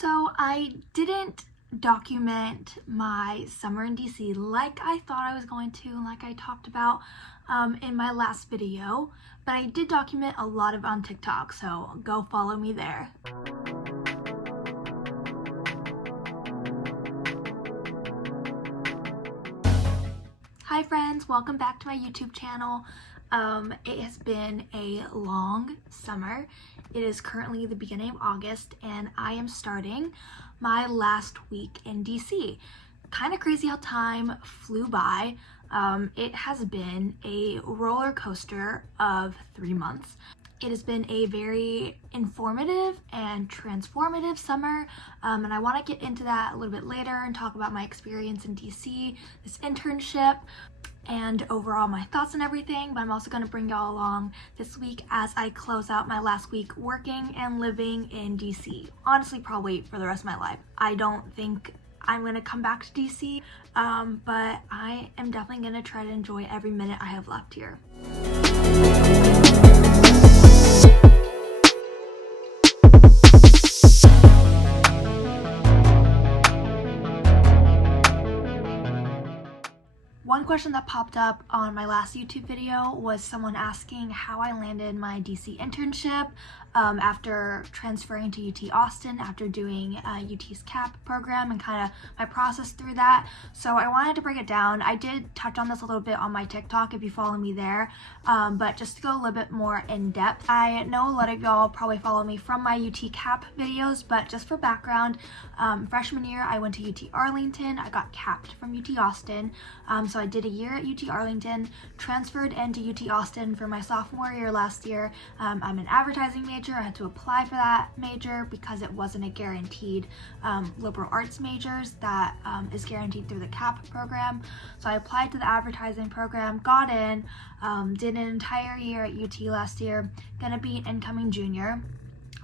So I didn't document my summer in DC like I thought I was going to, and like I talked about in my last video, but I did document a lot of on TikTok, so go follow me there. Hi friends, welcome back to my YouTube channel. It has been a long summer. It is currently the beginning of August and I am starting my last week in DC. Kind of crazy how time flew by. It has been a roller coaster of 3 months. It has been a very informative and transformative summer, and I want to get into that a little bit later and talk about my experience in DC, this internship, and overall my thoughts and everything. But I'm also going to bring y'all along this week as I close out my last week working and living in DC. Honestly, probably for the rest of my life. I don't think I'm going to come back to DC, but I am definitely going to try to enjoy every minute I have left here. One question that popped up on my last YouTube video was someone asking how I landed my DC internship after transferring to UT Austin after doing UT's CAP program and kind of my process through that. So I wanted to break it down. I did touch on this a little bit on my TikTok if you follow me there, but just to go a little bit more in depth. I know a lot of y'all probably follow me from my UT CAP videos, but just for background, freshman year I went to UT Arlington. I got capped from UT Austin, so I did a year at UT Arlington, transferred into UT Austin for my sophomore year last year. I'm an advertising major. I had to apply for that major because it wasn't a guaranteed liberal arts majors that is guaranteed through the CAP program. So I applied to the advertising program, got in, did an entire year at UT last year, gonna be an incoming junior.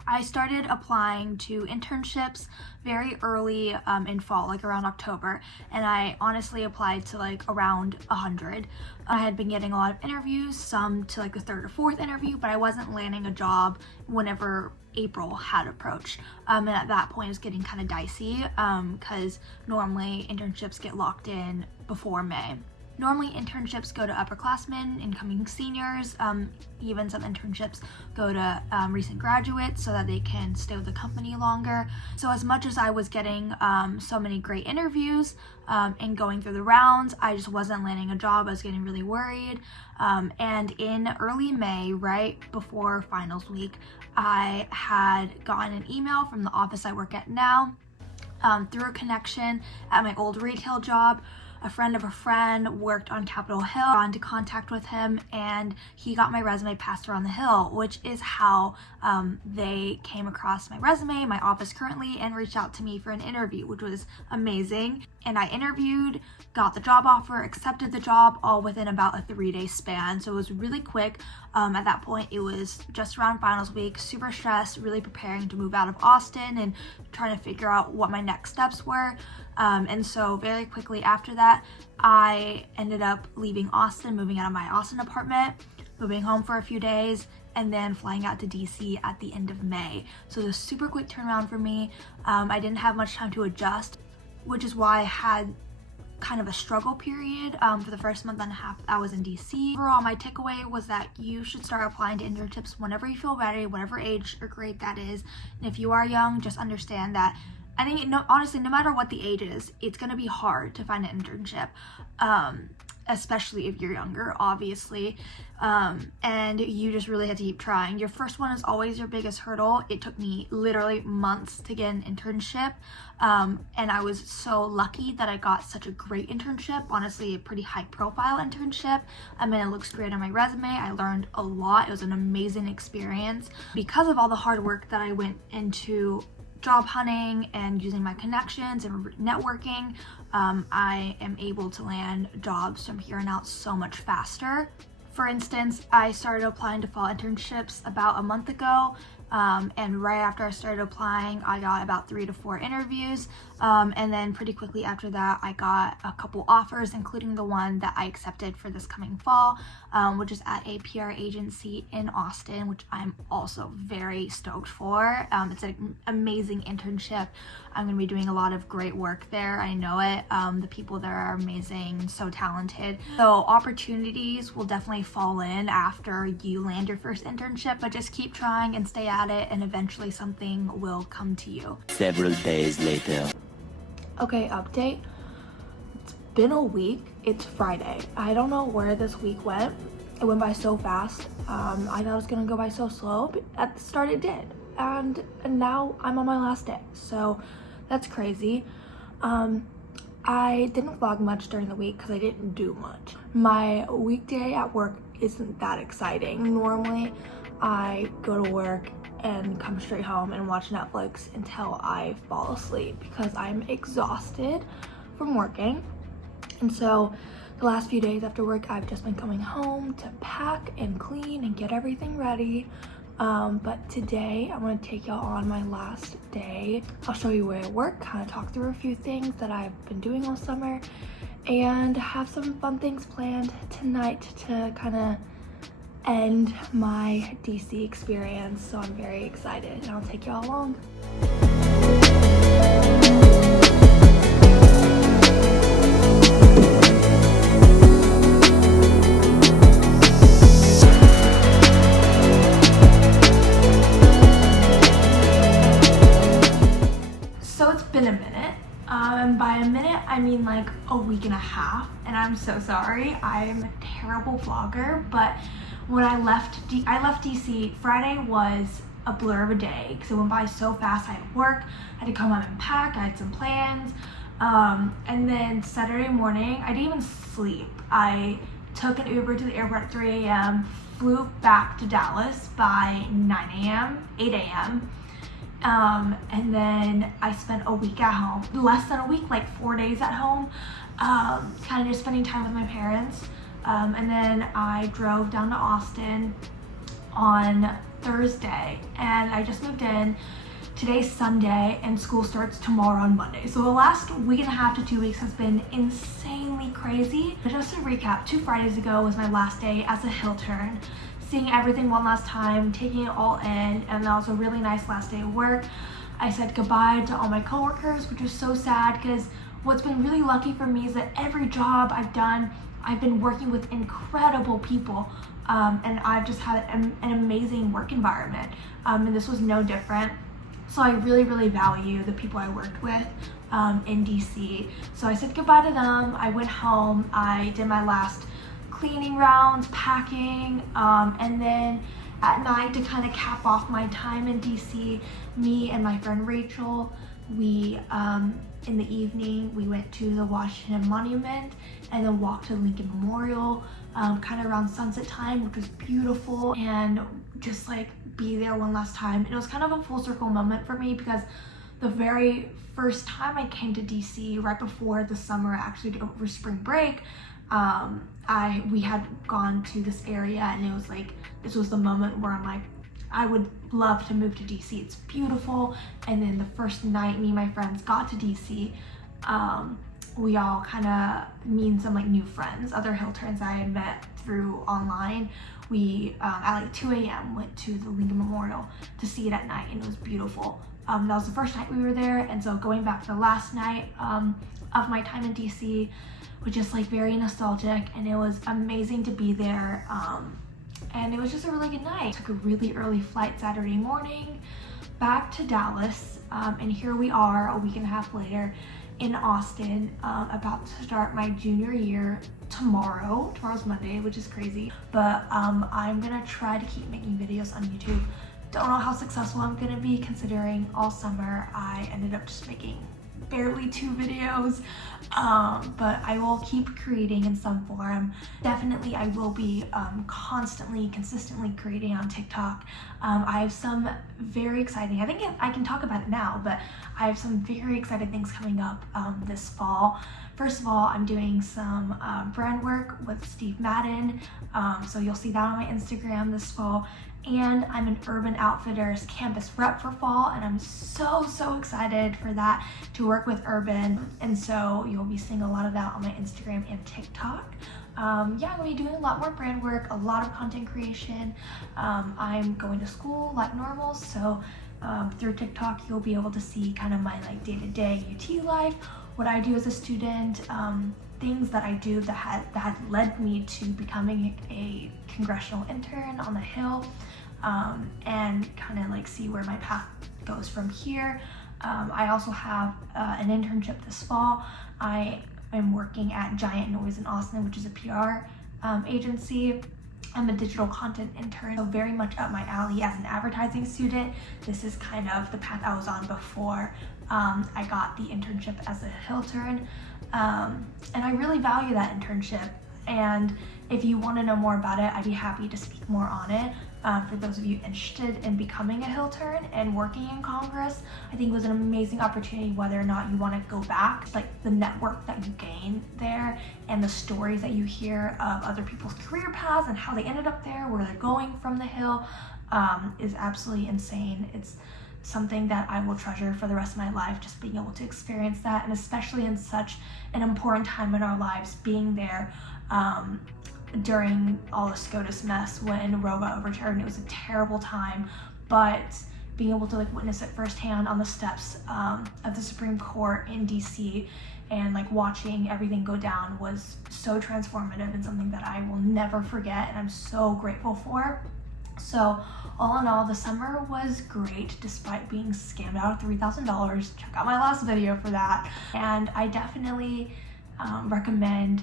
I started applying to internships very early in fall, like around October, and I honestly applied to like around 100. I had been getting a lot of interviews, some to like the 3rd or 4th interview, but I wasn't landing a job whenever April had approached. And at that point it was getting kind of dicey because normally internships get locked in before May. Normally internships go to upperclassmen, incoming seniors, even some internships go to recent graduates so that they can stay with the company longer. So as much as I was getting so many great interviews and going through the rounds, I just wasn't landing a job. I was getting really worried. And in early May, right before finals week, I had gotten an email from the office I work at now through a connection at my old retail job. A friend of a friend worked on Capitol Hill, got into contact with him, and he got my resume passed around the Hill, which is how they came across my resume, my office currently, and reached out to me for an interview, which was amazing. And I interviewed, got the job offer, accepted the job, all within about a 3-day span. So it was really quick. At that point, it was just around finals week, super stressed, really preparing to move out of Austin and trying to figure out what my next steps were. And so very quickly after that, I ended up leaving Austin, moving out of my Austin apartment, moving home for a few days, and then flying out to DC at the end of May. So it was a super quick turnaround for me. I didn't have much time to adjust, which is why I had kind of a struggle period for the first month and a half I was in DC. Overall, my takeaway was that you should start applying to internships whenever you feel ready, whatever age or grade that is. And if you are young, just understand that I think, honestly, no matter what the age is, it's going to be hard to find an internship, especially if you're younger, obviously, and you just really have to keep trying. Your first one is always your biggest hurdle. It took me literally months to get an internship, and I was so lucky that I got such a great internship, honestly, a pretty high-profile internship. I mean, it looks great on my resume. I learned a lot. It was an amazing experience. Because of all the hard work that I went into job hunting and using my connections and networking, I am able to land jobs from here on out so much faster. For instance, I started applying to fall internships about a month ago, and right after I started applying, I got about 3 to 4 interviews, and then pretty quickly after that, I got a couple offers, including the one that I accepted for this coming fall, which is at a PR agency in Austin, which I'm also very stoked for. It's an amazing internship. I'm going to be doing a lot of great work there. I know it. The people there are amazing, so talented. So opportunities will definitely fall in after you land your first internship, but just keep trying and stay at it, and eventually something will come to you. Several days later. Okay, update. It's been a week. It's Friday. I don't know where this week went. It went by so fast. I thought it was gonna go by so slow, but at the start it did. And now I'm on my last day, so that's crazy. I didn't vlog much during the week because I didn't do much. My weekday at work isn't that exciting. Normally, I go to work and come straight home and watch Netflix until I fall asleep because I'm exhausted from working. And so the last few days after work, I've just been coming home to pack and clean and get everything ready. But today I'm going to take y'all on my last day. I'll show you where I work, kind of talk through a few things that I've been doing all summer, and have some fun things planned tonight to kind of end my DC experience. So I'm very excited, and I'll take y'all along. Been a minute, and by a minute I mean like a week and a half, and I'm so sorry. I'm a terrible vlogger, but when I left DC, Friday was a blur of a day because it went by so fast. I had work, I had to come home and pack, I had some plans, and then Saturday morning I didn't even sleep. I took an Uber to the airport at 3 a.m, flew back to Dallas by 9 a.m, 8 a.m, and then I spent a week at home, less than a week, like 4 days at home, kind of just spending time with my parents, and then I drove down to Austin on Thursday, and I just moved in. Today's Sunday, and school starts tomorrow on Monday. So the last week and a half to 2 weeks has been insanely crazy. Just to recap, 2 Fridays ago was my last day as a hilltern, seeing everything one last time, taking it all in, and that was a really nice last day of work. I said goodbye to all my coworkers, which was so sad because what's been really lucky for me is that every job I've done, I've been working with incredible people, and I've just had an amazing work environment, and this was no different. So I really, really value the people I worked with in DC. So I said goodbye to them. I went home. I did my last cleaning rounds, packing, and then at night, to kind of cap off my time in DC, me and my friend Rachel, we in the evening we went to the Washington Monument and then walked to the Lincoln Memorial, kind of around sunset time, which was beautiful, and just like be there one last time. And it was kind of a full circle moment for me because the very first time I came to DC, right before the summer, actually over spring break, we had gone to this area, and it was like, this was the moment where I'm like, I would love to move to DC. It's beautiful. And then the first night me and my friends got to DC, we all kind of, me and some like new friends, other hillterns I had met through online, we at like 2 a.m. went to the Lincoln Memorial to see it at night, and it was beautiful. That was the first night we were there, and so going back to the last night of my time in DC was just like very nostalgic, and it was amazing to be there, and it was just a really good night. Took a really early flight Saturday morning back to Dallas, and here we are a week and a half later in Austin, about to start my junior year tomorrow. Tomorrow's Monday, which is crazy, but I'm gonna try to keep making videos on YouTube. Don't know how successful I'm gonna be, considering all summer I ended up just making barely 2 videos, but I will keep creating in some form. Definitely I will be consistently creating on TikTok. I have some very exciting, I think I can talk about it now, but I have some very exciting things coming up this fall. First of all, I'm doing some brand work with Steve Madden, so you'll see that on my Instagram this fall. and I'm an Urban Outfitters campus rep for fall, and I'm so excited for that, to work with Urban. And so you'll be seeing a lot of that on my Instagram and TikTok. I'm going to be doing a lot more brand work, a lot of content creation. I'm going to school like normal, so through TikTok you'll be able to see kind of my like day-to-day UT life, what I do as a student, things that I do that had led me to becoming a congressional intern on the Hill, and kind of like see where my path goes from here. I also have an internship this fall. I am working at Giant Noise in Austin, which is a PR agency. I'm a digital content intern, so very much up my alley as an advertising student. This is kind of the path I was on before I got the internship as a hilltern. And I really value that internship. And if you want to know more about it, I'd be happy to speak more on it. For those of you interested in becoming a hilltern and working in Congress, I think it was an amazing opportunity, whether or not you want to go back. Like the network that you gain there and the stories that you hear of other people's career paths and how they ended up there, where they're going from the Hill, is absolutely insane. It's something that I will treasure for the rest of my life, just being able to experience that, and especially in such an important time in our lives, being there during all the SCOTUS mess when Roe got overturned. It was a terrible time, but being able to like witness it firsthand on the steps of the Supreme Court in DC, and like watching everything go down, was so transformative and something that I will never forget, and I'm so grateful for. So all in all, the summer was great despite being scammed out of $3,000. Check out my last video for that. And I definitely recommend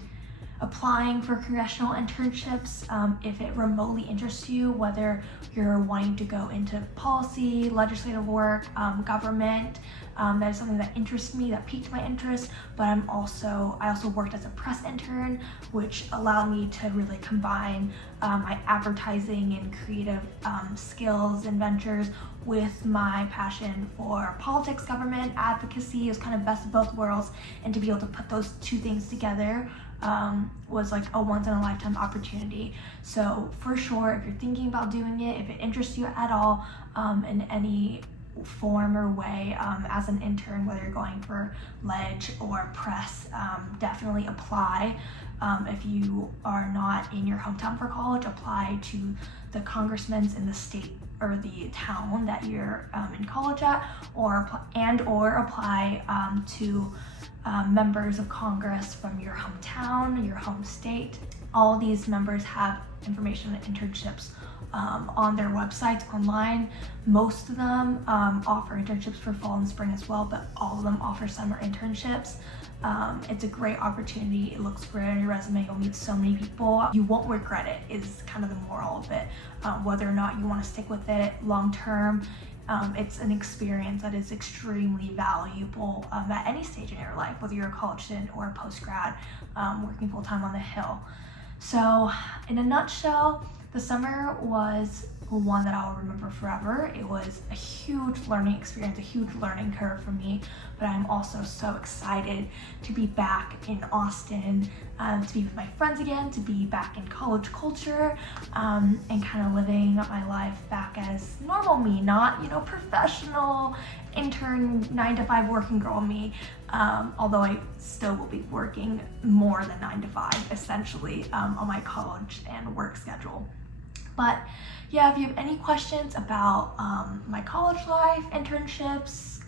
applying for congressional internships if it remotely interests you, whether you're wanting to go into policy, legislative work, government. That is something that interests me, that piqued my interest. But I also worked as a press intern, which allowed me to really combine my advertising and creative skills and ventures with my passion for politics, government, advocacy. It was kind of best of both worlds, and to be able to put those two things together was like a once-in-a-lifetime opportunity. So for sure, if you're thinking about doing it, if it interests you at all in any form or way as an intern, whether you're going for ledge or press, definitely apply. If you are not in your hometown for college, apply to the congressmen's in the state or the town that you're in college at, or apply to members of Congress from your hometown, your home state. All these members have information on internships on their websites online. Most of them offer internships for fall and spring as well, but all of them offer summer internships. It's a great opportunity. It looks great on your resume. You'll meet so many people. You won't regret it, is kind of the moral of it. Whether or not you want to stick with it long term, it's an experience that is extremely valuable at any stage in your life, whether you're a college student or a post-grad working full-time on the Hill. So in a nutshell, the summer was one that I will remember forever. It was a huge learning experience, a huge learning curve for me, but I'm also so excited to be back in Austin, to be with my friends again, to be back in college culture, and kind of living my life back as normal me, not, professional intern 9-to-5 working girl me, although I still will be working more than 9 to 5 essentially on my college and work schedule. But yeah, if you have any questions about my college life, internships,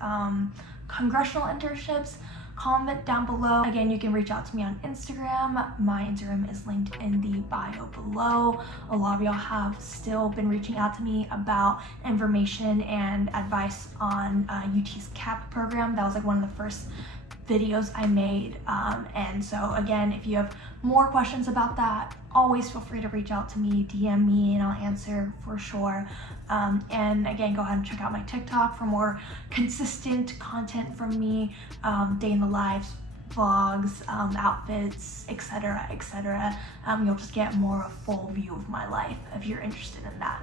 congressional internships, comment down below. Again, you can reach out to me on Instagram. My Instagram is linked in the bio below. A lot of y'all have still been reaching out to me about information and advice on UT's CAP program. That was like one of the first videos I made, and so again, if you have more questions about that, always feel free to reach out to me, DM me, and I'll answer for sure. And again, go ahead and check out my TikTok for more consistent content from me, day in the lives, vlogs, outfits, etc., etc. You'll just get more of a full view of my life if you're interested in that.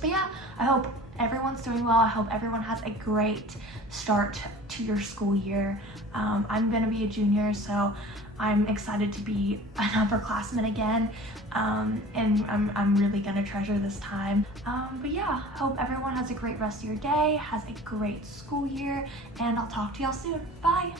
But yeah, I hope everyone's doing well. I hope everyone has a great start to your school year. I'm gonna be a junior, so I'm excited to be an upperclassman again, and I'm really gonna treasure this time. But yeah, hope everyone has a great rest of your day, has a great school year, and I'll talk to y'all soon. Bye!